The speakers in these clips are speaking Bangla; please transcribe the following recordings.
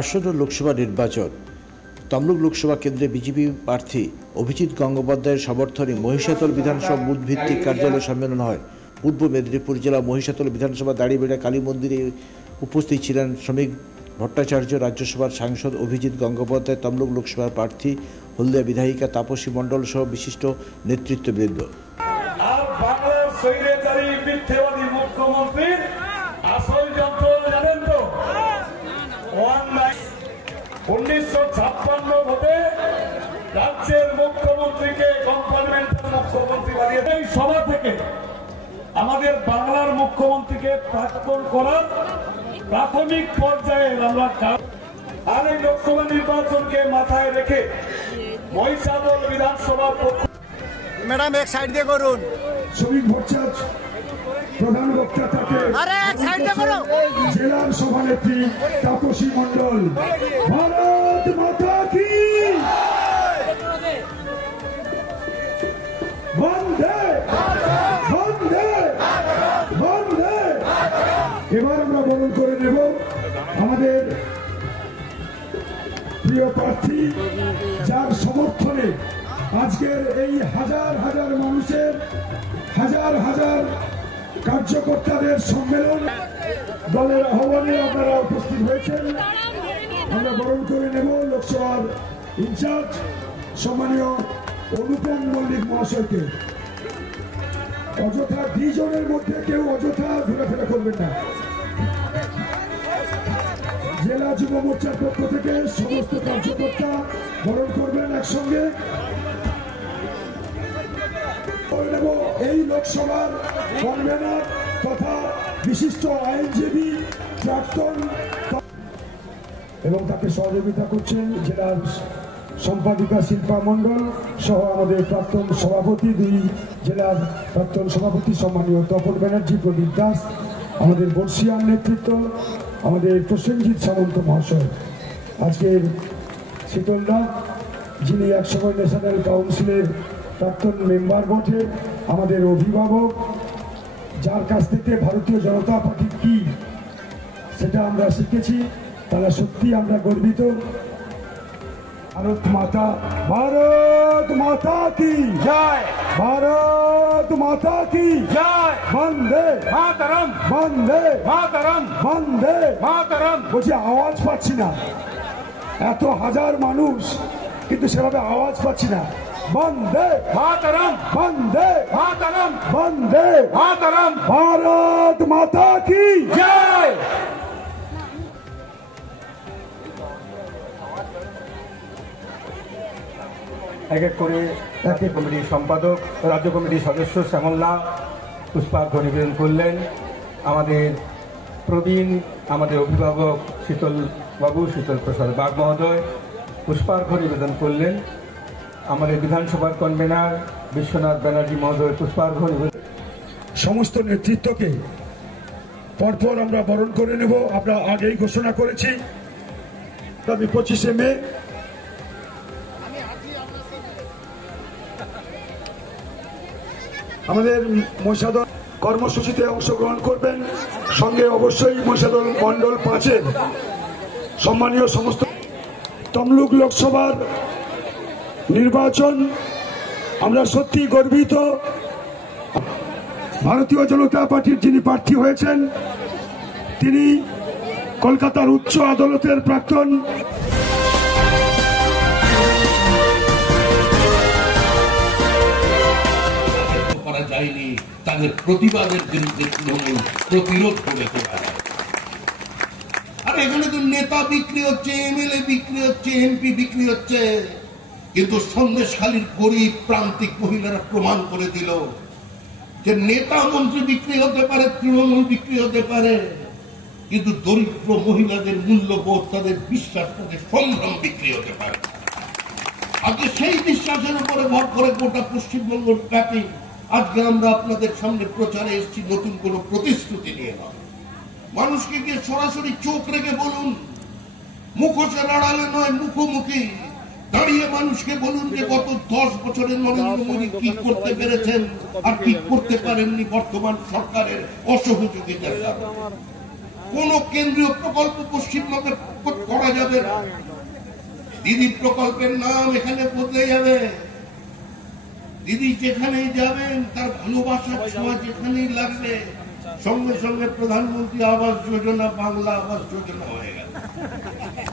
আসন্ন লোকসভা নির্বাচন। তমলুক লোকসভা কেন্দ্রে বিজেপি প্রার্থী অভিজিৎ গঙ্গোপাধ্যায়ের সমর্থনে মহিষাতল বিধানসভা বুথ ভিত্তিক কার্যালয় সম্মেলন হয়। পূর্ব মেদিনীপুর জেলা মহিষাতল বিধানসভা দাড়িবেড়া কালী মন্দিরে উপস্থিত ছিলেন শ্রমিক ভট্টাচার্য, রাজ্যসভার সাংসদ অভিজিৎ গঙ্গোপাধ্যায়, তমলুক লোকসভার প্রার্থী হলদিয়া বিধায়িকা তাপসী মণ্ডল সহ বিশিষ্ট নেতৃত্ববৃন্দ। ভোটে রাজ্যের মুখ্যমন্ত্রীকে কম্পার্টমেন্টাল মুখ্যমন্ত্রী বানিয়ে এই সভা থেকে আমাদের বাংলার মুখ্যমন্ত্রীকে প্রাক্তন করার প্রাথমিক পর্যায়ে আমরা আর এই লোকসভা নির্বাচনকে মাথায় রেখে মহিষাদল বিধানসভা ম্যাডাম এক সাইড দিয়ে করুন। শ্রমিক ভট্টাচার্য প্রধান বক্তা থাকে জেলার সভানেত্রী তাপসী মণ্ডল। ভারত মাতা কি বন্দে বন্দে বন্দে। এবার আমরা বরণ করে নেব আমাদের প্রিয় প্রার্থী, যার সমর্থনে আজকের এই হাজার হাজার মানুষের, হাজার হাজার কার্যকর্তাদের সম্মেলন, দলের আহ্বানে আপনারা উপস্থিত হয়েছেন। আমরা বরণ করে নেব লোকসভার ইনচার্জ সম্মানীয় অনুপম মল্লিক মহাশয়কে। অযথা দুইজনের মধ্যে কেউ অযথা ঘোরাফেরা করবেন না। জেলা যুব মোর্চার পক্ষ থেকে সমস্ত কার্যকর্তা বরণ করবেন একসঙ্গে। এই লোকসভার কনভেনর তথা বিশিষ্ট আইনজীবী প্রাক্তন এবং তাকে সহযোগিতা করছেন জেলার সম্পাদিকা শিল্পা মণ্ডল সহ আমাদের প্রাক্তন সভাপতি, দুই জেলার প্রাক্তন সভাপতি সম্মানীয় তপন ব্যানার্জি, প্রদীপ দাস, আমাদের বর্ষিয়ার নেতৃত্ব আমাদের প্রসেনজিৎ সামন্ত মহাশয়, আজকের শীতলদা যিনি একসময় ন্যাশনাল কাউন্সিলের প্রাক্তন মেম্বার বটে, আমাদের অভিভাবক, যার কাছ থেকে ভারতীয় জনতা পার্টি কি সেটা আমরা শিখেছি, তারা সত্যি আমরা গর্বিত। ভারত মাতা, ভারত মাতা কি জয়, ভারত মাতা কি জয়, বন্দে মাতরম, বন্দে মাতরম, বন্দে মাতরম। বলছি আওয়াজ পাচ্ছি না, এত হাজার মানুষ কিন্তু সেভাবে আওয়াজ পাচ্ছি না। বন্দে মাতরম, বন্দে মাতরম, বন্দে মাতরম, ভারত মাতা কি জয়। এক এক করে কমিটির সম্পাদক, রাজ্য কমিটির সদস্য শ্যামল্লা পুষ্পার্ঘ নিবেদন করলেন। আমাদের প্রবীণ, আমাদের অভিভাবক শীতল বাবু, শীতল প্রসাদ বাগ মহোদয় পুষ্পার্ঘ নিবেদন করলেন। আমাদের বিধানসভার কনভেনার বিশ্বনাথ ব্যানার্জি মহোদয় পুষ্পার্ঘ নিবেদন। সমস্ত নেতৃত্বকে পরপর আমরা বরণ করে নেব। আমরা আগেই ঘোষণা করেছি আগামী 25শে মে আমাদের মহিষাদল কর্মসূচিতে অংশগ্রহণ করবেন। সঙ্গে অবশ্যই মহিষাদল মণ্ডল 5-এর সম্মানীয় সমস্ত। তমলুক লোকসভার নির্বাচন আমরা সত্যি গর্বিত। ভারতীয় জনতা পার্টির যিনি প্রার্থী হয়েছেন তিনি কলকাতার উচ্চ আদালতের প্রাক্তন করা যায়নি, তাদের প্রতিবাদের বিরুদ্ধে তৃণমূল প্রতিরোধ করেছে। আর এখানে তো নেতা বিক্রি হচ্ছে, এমএলএ বিক্রি হচ্ছে, এমপি বিক্রি হচ্ছে, কিন্তু সন্দেশখালীর গরিব প্রান্তিক মহিলারা প্রমাণ করে দিল যে নেতা মন্ত্রী বিক্রি হতে পারে, তৃণমূল বিক্রি হতে পারে, কিন্তু দরিদ্র মহিলাদের মূল্যবোধ, তাদের বিশ্বাস, তাদের সম্ভ্রম বিক্রি হতে পারে। আজকে সেই বিশ্বাসের উপরে ভর করে গোটা পশ্চিমবঙ্গ ব্যাপী আজকে আমরা আপনাদের সামনে প্রচারে এসেছি নতুন কোন প্রতিশ্রুতি নিয়ে নয়। মানুষকে গিয়ে সরাসরি চোখ রেখে বলুন, মুখোশের আড়ালে নয়, মুখোমুখি দাঁড়িয়ে মানুষকে বলুন যে গত 10 বছরে নরেন্দ্র মোদী কি করতে পেরেছেন আর কি করতে পারেননি বর্তমান সরকারের অসহযোগিতার কারণে। কোন কেন্দ্রীয় প্রকল্প পশ্চিমবঙ্গে করা যাবে না। দিদি প্রকল্পের নাম এখানে বদলে যাবে। দিদি যেখানেই যাবেন তার ভালোবাসার ছোঁয়া যেখানেই লাগবে, সঙ্গে সঙ্গে প্রধানমন্ত্রী আবাস যোজনা, বাংলা আবাস যোজনা হয়ে গেল।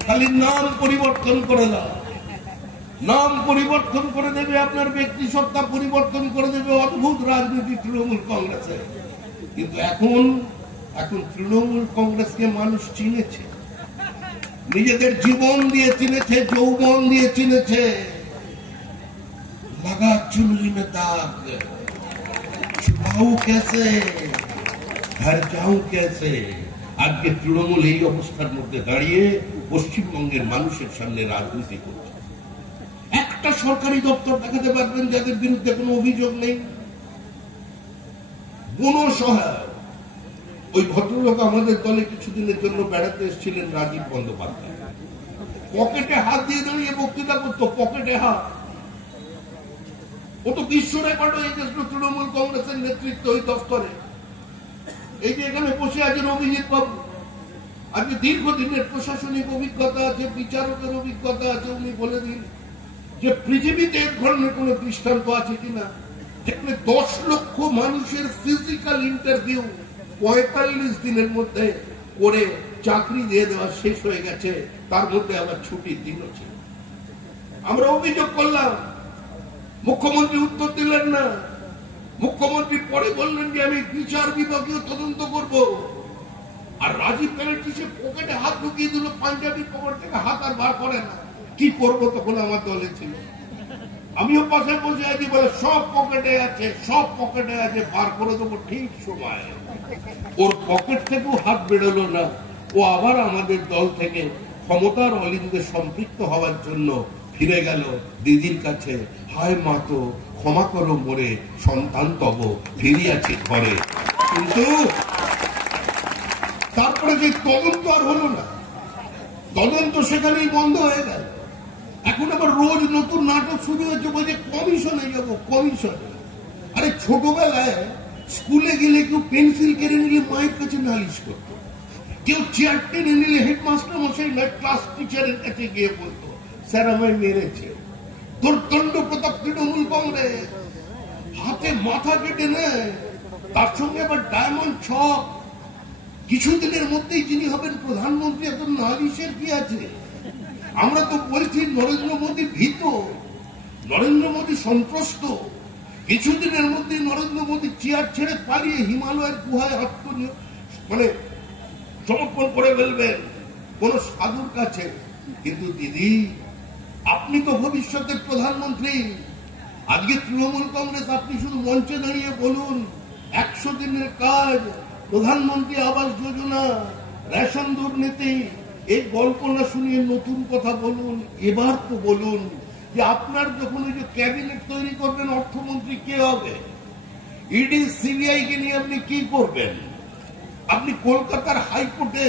খালি নাম পরিবর্তন করে দাও, নাম পরিবর্তন করে দেবে, আপনার ব্যক্তি সত্তা পরিবর্তন করে দেবে। অদ্ভুত রাজনীতি তৃণমূল কংগ্রেসে। কিন্তু এখন তৃণমূল কংগ্রেসকে মানুষ চিনেছে, নিজেদের জীবন দিয়ে চিনেছে, যৌবন দিয়ে চিনেছে। লাগা চুনরি মে দাগ, ছুপাও কেসে, ঘর যাও কেসে। আজকে তৃণমূল এই অবস্থার মধ্যে দাঁড়িয়ে পশ্চিমবঙ্গের মানুষের সামনে রাজনীতি করছে। একটা সরকারি দপ্তর দেখাতে পারবেন যাদের বিরুদ্ধে কোনো অভিযোগ নেই? কোন সহায়ক? ওই ভদ্রলোক আমাদের দলে কিছুদিনের জন্য বেড়াতে এসেছিলেন, রাজীব বন্দ্যোপাধ্যায়, পকেটে হাত দিয়ে দাঁড়িয়ে বক্তৃতা করতো, পকেটে হাত। ও তো বিশ্ব রেকর্ড হয়ে গেছিল তৃণমূল কংগ্রেসের নেতৃত্ব ওই দপ্তরে। এই যে এখানে বসে আছেন অভিজিৎ বাবু, আজকে দীর্ঘদিনের প্রশাসনিক অভিজ্ঞতা আছে, বিচারকের অভিজ্ঞতা আছে। উনি বলে দিন যে পৃথিবীতে এক ধরনের কোন দৃষ্টান্ত আছে কিনা যেখানে 10 লক্ষ মানুষের ফিজিক্যাল ইন্টারভিউ 45 দিনের মধ্যে করে চাকরি দিয়ে দেওয়া শেষ হয়ে গেছে, তার মধ্যে আবার ছুটির দিনও ছিল। আমরা অভিযোগ করলাম, মুখ্যমন্ত্রী উত্তর দিলেন না। মুখ্যমন্ত্রী পরে বললেন যে আমি বিচার বিভাগীয় তদন্ত করব। আর রাজীব ব্যানার্জি সে পকেটে হাত ঢুকিয়ে দিল, পাঞ্জাবি পকেট থেকে হাত আর বার করে না। কি করবো? তখন আমার দলে ছিল, আমিও পাশে বসে আছি, বলে সব পকেটে আছে, সব পকেটে আছে, বার করে দেবো ঠিক সময়। ওর পকেট থেকেও হাত বেরোলো না। ও আবার আমাদের দল থেকে ক্ষমতার অলিন্দে সম্পৃক্ত হওয়ার জন্য ফিরে গেল দিদির কাছে। হায় মা তো ক্ষমা করো মোরে, সন্তান তব ফিরিয়াছে ঘরে। কিন্তু তারপরে যে তদন্ত আর হলো না, তদন্ত সেখানেই বন্ধ হয়ে গেল। এখন আবার রোজ নতুন নাটক শুরু হয়েছে, বলছে কমিশনে যাবো, কমিশনে। আরে ছোটবেলায় স্কুলে গেলে কেউ পেন্সিল কেড়ে নিলে মায়ের কাছে নালিশ করত, কেউ চেয়ার টেনে নিলে হেডমাস্টার মশাই ক্লাস টিচারের কাছে গিয়ে বলতো স্যার আমায় মেরেছে। দুর্দণ্ড প্রতাপ তৃণমূল কংগ্রেস হাতে মাথা কেটে নেয়, তার সঙ্গে আবার ডায়মন্ড ছক। কিছুদিনের মধ্যেই যিনি হবেন প্রধানমন্ত্রী, এত নালিশের কি আছে? আমরা তো বলছি নরেন্দ্র মোদী ভীত, নরেন্দ্র মোদী সন্ত্রস্ত। কিছুদিনের মধ্যে নরেন্দ্র মোদী চেয়ার ছেড়ে পালিয়ে হিমালয়ের গুহায় সমর্পণ করে ফেলবেন কোন সাধুর কাছে। কিন্তু দিদি, আপনি তো ভবিষ্যতের প্রধানমন্ত্রী। আজকে তৃণমূল কংগ্রেস, আপনি শুধু মঞ্চে দাঁড়িয়ে বলুন 100 দিনের কাজ, প্রধানমন্ত্রী আবাস যোজনা, রেশন দুর্নীতি, এই গল্প না শুনিয়ে নতুন কথা বলুন। এবার তো বলুন যে আপনার যখন ওই যে ক্যাবিনেট তৈরি করবেন, অর্থমন্ত্রী কে হবে? ইডি সিবিআই কে নিয়ে আপনি কি করবেন? আপনি কলকাতার হাইকোর্টে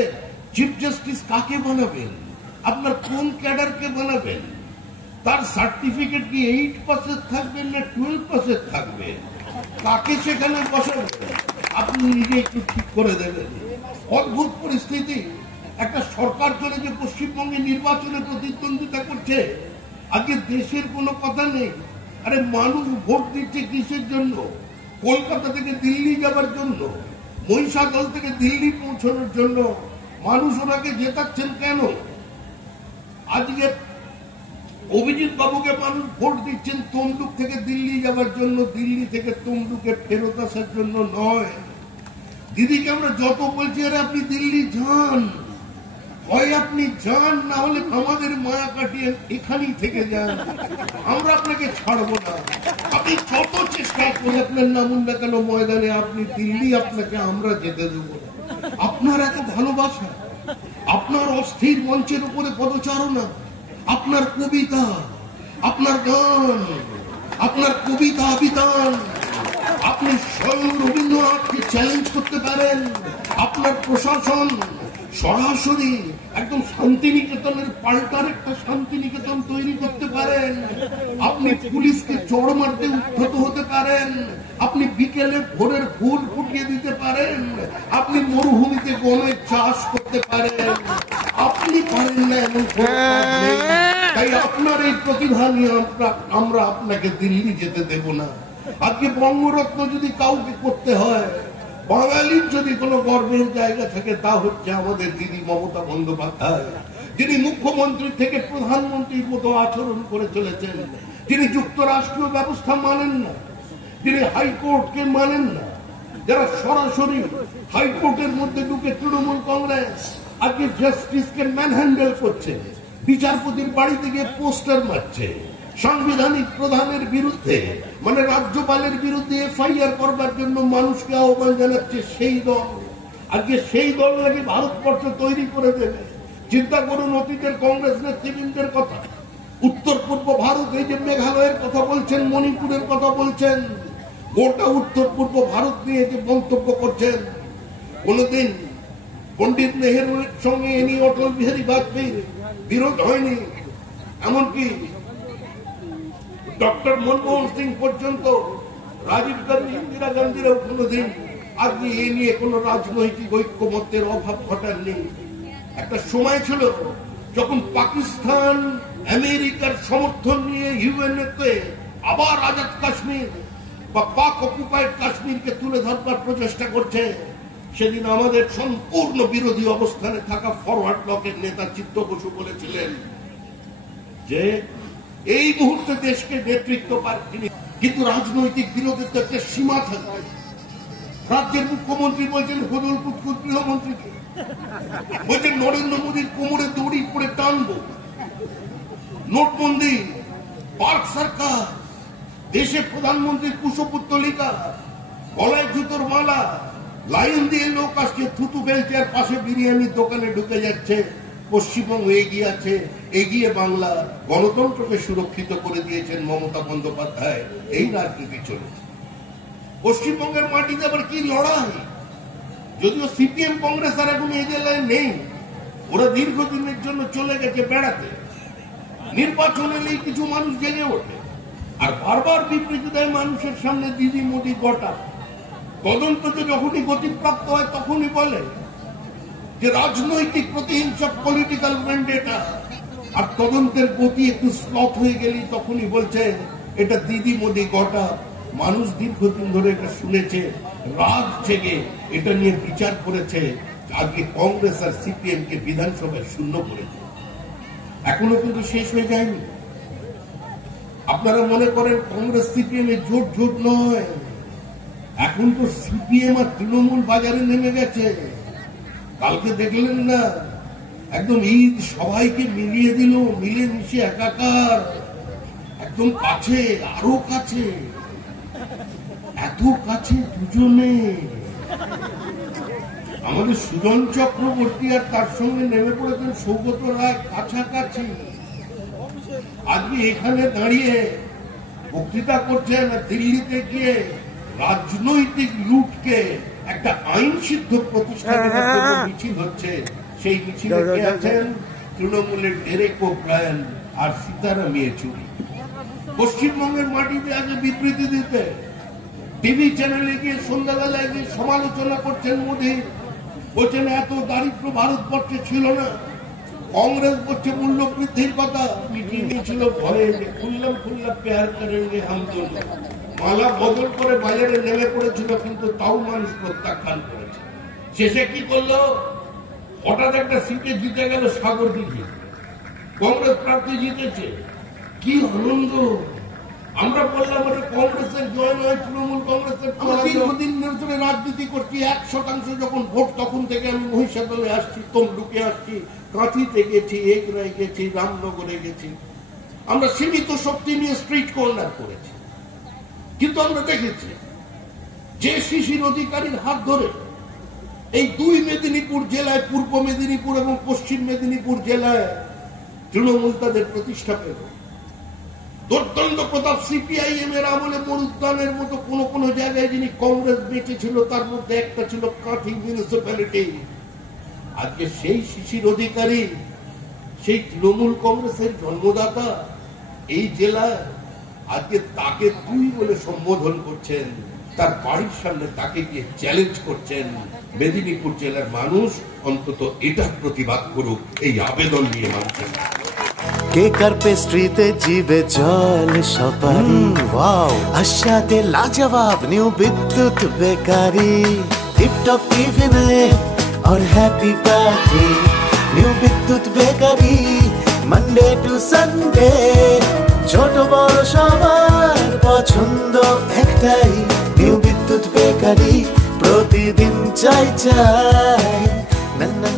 চিফ জাস্টিস কাকে বানাবেন? আপনার কোন ক্যাডারকে বানাবেন? তার সার্টিফিকেট কি 8% থাকবেন না 12% থাকবে? কাকে সেখানে বসাবেন? আপনি নিজে একটু ঠিক করে দেবেন। অদ্ভুত পরিস্থিতি। একটা সরকার চলে যে পশ্চিমবঙ্গে নির্বাচনে প্রতিদ্বন্দ্বিতা করছে, আজকে দেশের কোনো কথা নেই। আরে মানুষ ভোট দিচ্ছে কিসের জন্য? কলকাতা থেকে দিল্লি যাবার জন্য, মহিষাদল থেকে দিল্লি পৌঁছানোর জন্য। মানুষ ওনাকে জেতাচ্ছেন কেন? আজকে অভিজিৎ বাবুকে মানুষ ভোট দিচ্ছেন তমলুক থেকে দিল্লি যাবার জন্য, দিল্লি থেকে তমলুকে ফেরত আসার জন্য নয়। দিদিকে আমরা যত বলছি আরে আপনি দিল্লি যান, হয় আপনি যান, না হলে আমাদের মায়া কাটিয়ে এখানেই থেকে যান, আমরা আপনাকে ছাড়বো না। আপনি যত চেষ্টা করে আপনার নামুন না কেন ময়দানে, আপনি দিল্লি, আপনাকে আমরা যেতে দেবো না। আপনার এত ভালোবাসা, আপনার অস্থির মঞ্চের উপরে পদচারণা, আপনার কবিতা, আপনার গান, আপনার কবিতা আবিতান, আপনি স্বয়ং রবীন্দ্রনাথকে চ্যালেঞ্জ করতে পারেন। আপনার প্রশাসন সরাসরি একদম শান্তিনিকেতনের পাল্টার একটা শান্তিনিকেতন তৈরি করতে পারেন, আপনি পুলিশকে চড় মারতে উদ্ধত হতে পারেন, আপনি বিকেলে ভোরের ফুল ফুটিয়ে দিতে পারেন, আপনি মরুভূমিতে গমের চাষ করতে পারেন, আপনি পারেন না এমন কোনো কাজ নেই। তাই আপনার এই প্রতিভা নিয়ে আমরা আপনাকে দিল্লি যেতে দেব না। আজকে বঙ্গরত্ন যদি কাউকে করতে হয়, বাঙালির যদি কোনো গর্বের জায়গা থাকে, তা হচ্ছে আমাদের দিদি মমতা বন্দ্যোপাধ্যায়, যিনি মুখ্যমন্ত্রী থেকে প্রধানমন্ত্রীর মতো আচরণ করে চলেছেন, যিনি যুক্তরাষ্ট্রীয় ব্যবস্থা মানেন না, যিনি হাইকোর্টকে মানেন না, যারা সরাসরি হাইকোর্টের মধ্যে ঢুকে তৃণমূল কংগ্রেস আজকে জাস্টিসকে ম্যানহ্যান্ডেল করছে, বিচারপতির বাড়িতে গিয়ে পোস্টার মারছে, সাংবিধানিক প্রধানের বিরুদ্ধে মানে রাজ্যপালের বিরুদ্ধে এফআইআর করবার জন্য মানুষকে আহ্বান জানাচ্ছে সেই দল। আজকে সেই দল নাকি ভারতবর্ষ তৈরি করে দেবে। চিন্তা করুন অতীতের কংগ্রেস নেতৃবৃন্দের কথা। উত্তর পূর্ব ভারত, এই যে মেঘালয়ের কথা বলছেন, মণিপুরের কথা বলছেন, গোটা উত্তর পূর্ব ভারত নিয়ে যে মন্তব্য করছেন, কোনদিন পন্ডিত নেহেরুর সঙ্গে এনি অটল বিহারী বাজপেয়ীর বিরোধ হয়নি, এমনকি ডক্টর মনমোহন সিং পর্যন্ত, রাজীব গান্ধী, ইন্দিরা গান্ধীরাও কোনদিন আজকে এ নিয়ে কোন রাজনৈতিক ঐক্যমত্যের অভাব ঘটাননি। একটা সময় ছিল যখন পাকিস্তান আমেরিকার সমর্থন নিয়ে ইউএনএতে আবার আজাদ কাশ্মীর বা পাক অকুপাইড কাশ্মীরকে তুলে ধরবার প্রচেষ্টা করছে, সেদিন আমাদের সম্পূর্ণ বিরোধী অবস্থানে থাকা ফরওয়ার্ড ব্লকের নেতা চিত্ত বসু বলেছিলেন যে এই মুহূর্তে দেশকে নেতৃত্ব পারছেন, কিন্তু রাজনৈতিক বিরোধের তো একটা সীমা থাকবে। রাজ্যের মুখ্যমন্ত্রী বলছেন হদল কুৎকুত গৃহমন্ত্রীকে, বলছেন নরেন্দ্র মোদীর কোমরে দড়ি পড়ে টানবো। নোটবন্দি, পার্ক সরকার, দেশে প্রধানমন্ত্রীর কুশপুত্তলিকা, গলায় জুতোর মালা, লাইন দিয়ে লোক আসছে, থুতু ফেলছে, আর পাশে বিরিয়ানির দোকানে ঢুকে যাচ্ছে। পশ্চিমবঙ্গ এগিয়ে আছে, এগিয়ে বাংলা, গণতন্ত্রকে সুরক্ষিত করে দিয়েছেন মমতা বন্দ্যোপাধ্যায়। এই রাজনীতি চলেছে পশ্চিমবঙ্গের মাটিতে। আবার কি লড়াই! যদিও সিপিএম কংগ্রেস আর এখন এই জেলায় নেই, ওরা দীর্ঘদিনের জন্য চলে গেছে বেড়াতে। নির্বাচন এলেই কিছু মানুষ জেগে ওঠে আর বারবার বিবৃতি দেয় মানুষের সামনে, দিদি মোদী গোটা। তদন্ত যখনই গতিপ্রাপ্ত হয় তখনই বলে যে রাজনৈতিক প্রতিহিংসা, পলিটিক্যাল ভেন্ডেটা। আর তদন্তের গতি একটু স্লথ হয়ে গেলেই তখনই বলছে এটা দিদি মোদী গোটা। মানুষ দীর্ঘদিন ধরে এটা শুনেছে, রাগ জেগে এটা নিয়ে বিচার করেছে। আজকে কংগ্রেস আর সিপিএম কে বিধানসভায় শূন্য করেছে, এখনো কিন্তু শেষ হয়ে যায়নি। আপনারা মনে করেন কংগ্রেস সিপিএম এর জোট জোট নয়, এখন তো সিপিএম আর তৃণমূল বাজারে নেমে গেছে। কালকে দেখলেন না, একদম ঈদ সবাইকে মিলিয়ে দিল, মিলে মিশে একাকার, একদম কাছে, আরো কাছে, এত কাছে দুজনে। আমাদের সুজন চক্রবর্তী আর তার সঙ্গে নেমে পড়েছেন সৌগত রায়, কাছাকাছি। আজকে এখানে দাঁড়িয়ে বক্তৃতা করছেন, আর দিল্লিতে গিয়ে রাজনৈতিক লুটকে একটা আইন সিদ্ধ প্রতিষ্ঠানের মিছিল হচ্ছে। সেই মিছিলে কে আছেন? তৃণমূলের ডেরেক ওব্রায়েন আর সীতারাম ইয়েচুরি। পশ্চিমবঙ্গের মাটিতে আগে বিবৃতি দিতে, টিভি চ্যানেলে গিয়ে সন্ধ্যাবেলায় গিয়ে সমালোচনা করছেন মোদী, বলছেন এত দারিদ্র ভারতবর্ষে ছিল না। কংগ্রেস করছে মূল্য বৃদ্ধির কথা। মিটিং ছিল ঘরে, খুললাম প্যার করেঙ্গে হাম দোনো, মালা বদল করে বাজারে নেমে পড়েছিল, কিন্তু তাও মানুষ প্রত্যাখ্যান করেছে। শেষে কি করলো? হঠাৎ একটা সিটে জিতে গেল সাগরদিঘি, কংগ্রেস প্রার্থী জিতেছে। কি আনন্দ! আমরা বললাম কংগ্রেসের জয় নয়, তৃণমূল কংগ্রেসের। দীর্ঘদিন ধরে রাজনীতি করছি, 1% যখন ভোট তখন থেকে আমি মহিষাদলে আসছি, তমলুকে আসছি, কাঁথিতে গেছি, এগরায় গেছি, রামনগরে গেছি। আমরা সীমিত শক্তি নিয়ে স্ট্রিট কর্নার করেছি, কিন্তু আমরা দেখেছি যে শিশির অধিকারীর হাত ধরে এই দুই মেদিনীপুর জেলায়, পূর্ব মেদিনীপুর এবং পশ্চিম মেদিনীপুর জেলায় তৃণমূল তাদের প্রতিষ্ঠা পেল। দুর্দণ্ড প্রতাপ সিপিআইএম এর আমলে মরুদ্যানের মতো কোন কোন জায়গায় যিনি কংগ্রেস বেঁচে ছিল, তার মধ্যে একটা ছিল কাঁথি মিউনিসিপ্যালিটি। আজকে সেই শিশির অধিকারী, সেই তৃণমূল কংগ্রেসের জন্মদাতা এই জেলায়, আজকে তাকে তুই বলে সম্বোধন করছেন, তার বাড়ির সামনে তাকে গিয়ে চ্যালেঞ্জ করছেন। মেদিনীপুর জেলার মানুষ অন্তত এটার প্রতিবাদ করুক, এই আবেদন নিয়ে মানুষের। কেক আর পেস্ট্রিতে জিবে জল সপারি, ওয়াও আশাতে লাজবাব নিউ বিদ্যুৎ বেকারি, টিপটপ টিফিনে और हैप्पी पार्टी নিউ বিদ্যুৎ বেকারি, মানডে টু সানডে ছোট বড় সবার পছন্দ একটাই, নিউ বিদ্যুৎ বেকারি প্রতিদিন চাই চাই না না